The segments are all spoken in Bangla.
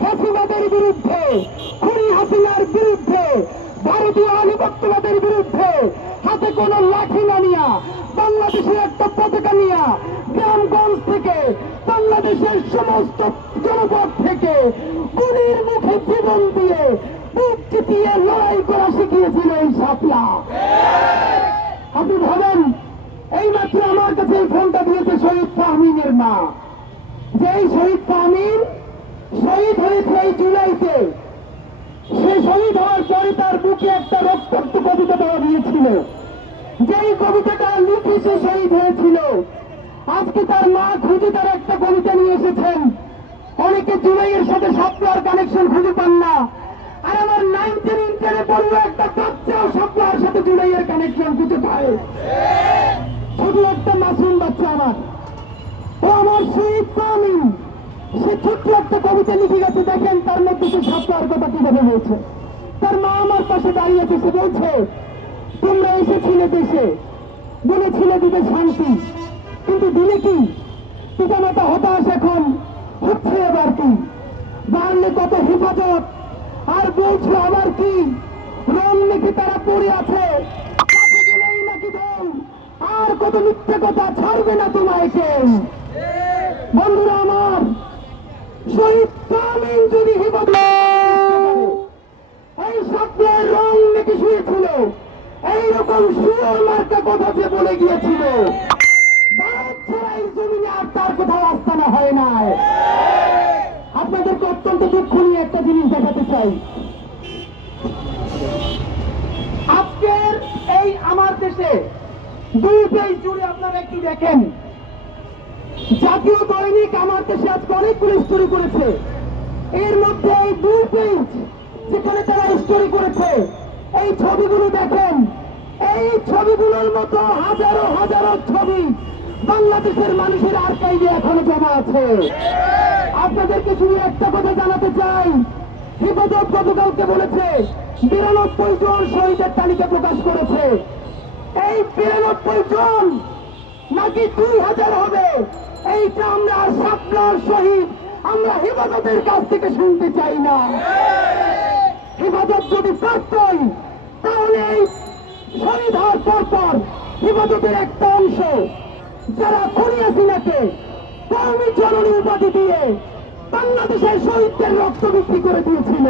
ফাঁসিবাদের বিরুদ্ধে, খুনি হাসিনার বিরুদ্ধে, ভারতীয় আধিপত্যবাদের বিরুদ্ধে, হাতে কোনো লাঠি না নিয়া, বাংলাদেশের একটা পতাকা নিয়া, গ্রামগঞ্জ থেকে, বাংলাদেশের সমস্ত জনপদ থেকে গুলির মুখে জীবন দিয়ে বুক চিতিয়ে লড়াই করা শিখিয়েছিল এই সাপলা। আপনি ভাবেন এই মাত্র আমার কাছে এই ফোনটা দিয়েছে শহীদ ফাহমিনের মা। যে শহীদ ফাহমিন শহীদ হয়েছে এই জুলাইতে, সে শহীদ হওয়ার পরে তার বুকে একটা রক্তাক্ত কবিতা দেওয়া দিয়েছিল যেই কবিতাটা লিখে সে শহীদ হয়েছিল। আজকে তার মা খুঁজে তার একটা কবিতা নিয়ে এসেছেন। অনেকে জুলাইয়ের সাথে সাপ্লার কানেকশন খুঁজে পান না। আর আমার নাইনটিন ইন্টারে পড়ল একটা বাচ্চাও সাপ্লার সাথে জুলাইয়ের কানেকশন খুঁজে পায়। ছোট একটা মাসুম বাচ্চা আমার। সে ছোট্ট একটা কবিতা লিখে গেছে, দেখেন তার মধ্যে সে সাপ্তাহের কথা কীভাবে বলছে। তার মা আমার পাশে দাঁড়িয়ে আছে, সে বলছে, তোমরা এসেছিলে দেশে, বলেছিলে দিবে শান্তি, কিন্তু দিলে কি? পিতামাতা হতাশ এখন, হচ্ছে এবার কি? বাড়লে কত হেফাজত, আর বলছো আবার কি? রং লিখে তারা পড়ে আছে তাকে দিলেই নাকি দল আর কত মিথ্যে কথা ছাড়বে না তোমায় কেউ বন্ধুরা আমার, শহীদ কামিল যদি এই স্বপ্নের রং নাকি শুয়েছিল? এইরকম সুর মার্কা কথা যে বলে গিয়েছিল। আপনাদেরকে অত্যন্ত দুঃখ নিয়ে একটা জিনিস দেখাতে চাই আজকের এই আমার দেশে দুই পেজ জুড়ে আপনারা একটু দেখেন। জাতীয় দৈনিক আমার দেশে আজকে অনেকগুলো স্টোরি করেছে। এর মধ্যে এই দুই পেজ যেখানে তারা স্টোরি করেছে, এই ছবিগুলো দেখেন। এই ছবিগুলোর মতো হাজারো হাজারো ছবি বাংলাদেশের মানুষের আর আর্কাইভে এখনও জমা আছে। আপনাদেরকে শুধু একটা কথা জানাতে চাই, হেফাজত গতকালকে বলেছে, বিরানব্বই জন শহীদের তালিকা প্রকাশ করেছে। এই বিরানব্বই জন নাকি দুই হাজার হবে? এইটা আমরা সাপলার শহীদ আমরা হেফাজতের কাছ থেকে শুনতে চাই না। হেফাজত যদি পারতই, তাহলে এই শহীদ হওয়ার পর পর হেফাজতের একটা অংশ যারা খুনিয়াসিনাকে কৌমি জননী উপাধি দিয়ে বাংলাদেশের শহীদদের রক্ত বিক্রি করে দিয়েছিল।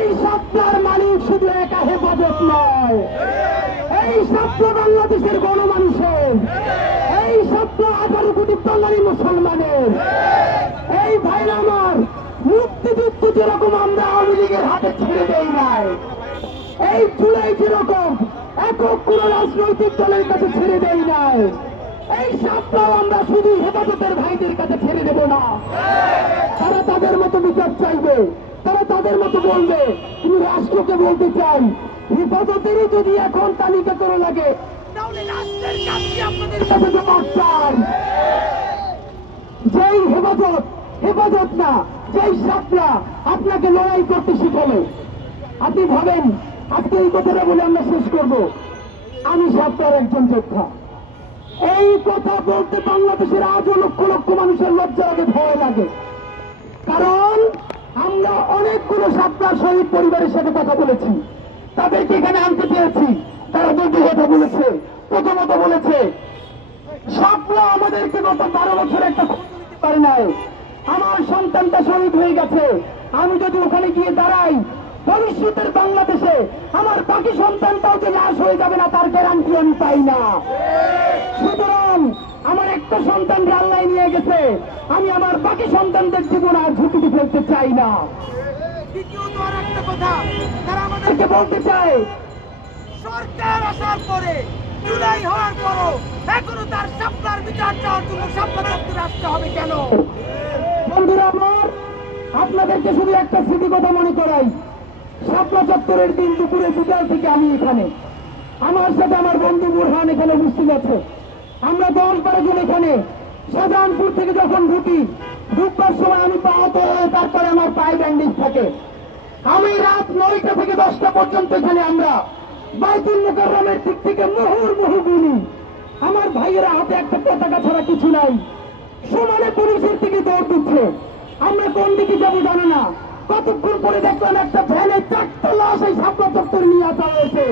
এই সাপলার মালিক শুধু একা হেফাজত নয়। এই স্বপ্ন বাংলাদেশের গণমানুষের। এই স্বপ্ন আঠারো কোটি বাঙালি মুসলমানের। এই ভাইরা আমার মুক্তিযুদ্ধ যেরকম আমরা আওয়ামী লীগের হাতে ছেড়ে দেই নাই, এই জুলাই যেরকম একক কোন রাজনৈতিক দলের কাছে ছেড়ে দেই নাই, এই সাপটাও আমরা শুধু হেফাজতের ভাইদের কাছে ছেড়ে দেব না। তারা মতো বলবে। তুমি রাষ্ট্রকে বলতে চাই। হেফাজতেরই যদি এখন তালিকা করে লাগে যেই হেফাজত হেফাজত না, যেই সাপলা আপনাকে লড়াই করতে শিখালো। আপনি ভাবেন, আজকে এই কথাটা বলে আমরা শেষ করব। আমি সাপলার একজন যোদ্ধা। এই কথা বলতে বাংলাদেশের আজও লক্ষ লক্ষ মানুষের লজ্জা লাগে ভয় লাগে। কারণ আমরা অনেকগুলো সাতটা শহীদ পরিবারের সাথে কথা বলেছি। তাদেরকে এখানে আনতে চেয়েছি তারা দুটি কথা বলেছে। প্রথমত বলেছে, স্বপ্ন আমাদেরকে গত বারো বছর একটা পারে নাই। আমার সন্তানটা শহীদ হয়ে গেছে। আমি যদি ওখানে গিয়ে দাঁড়াই, ভবিষ্যতের বাংলাদেশে আমার বাকি সন্তানটাও যে লাশ হয়ে যাবে না, তার গ্যারান্টি আমি পাই না। সন্তান আল্লাহ নিয়ে গেছে। আমি আমার বাকি সন্তানদের জীবন আর ঝুঁকিতে ফেলতে চাই না। দ্বিতীয়ত আর একটা কথা তারা আমাদের তাদেরকে বলতে সরকার আসার পরে জুলাই হওয়ার পরও এখনও তার সাপ্লার বিচার চাওয়ার জন্য সাপ্লা দপ্তরে আসতে হবে কেন? বন্ধুরা আমার আপনাদেরকে শুধু একটা স্মৃতি কথা মনে করাই। শাপলা চত্বরের দিন দুপুরে বিকাল থেকে আমি এখানে। আমার সাথে আমার বন্ধু বুরহান এখানে উপস্থিত আছে। আমরা দশ বারো জন এখানে। শাহজাহানপুর থেকে যখন ঢুকি ঢুকবার সময় আমি পা আহত হয়ে তারপরে আমার পায়ে ব্যান্ডেজ থাকে। আমি রাত নয়টা থেকে দশটা পর্যন্ত এখানে আমরা বাইতুল মুকাররমের দিক থেকে মুহুর মুহু গুলি আমার ভাইয়েরা হাতে একটা পতাকা ছাড়া কিছু নাই। সমানে পুলিশের থেকে দৌড় দিচ্ছে। আমরা কোন দিকে যাব জানো না। কতক্ষণ পরে দেখলাম একটা ভ্যানে চারটা লাশ এই সাপলা চত্বর নিয়ে আসা হয়েছে।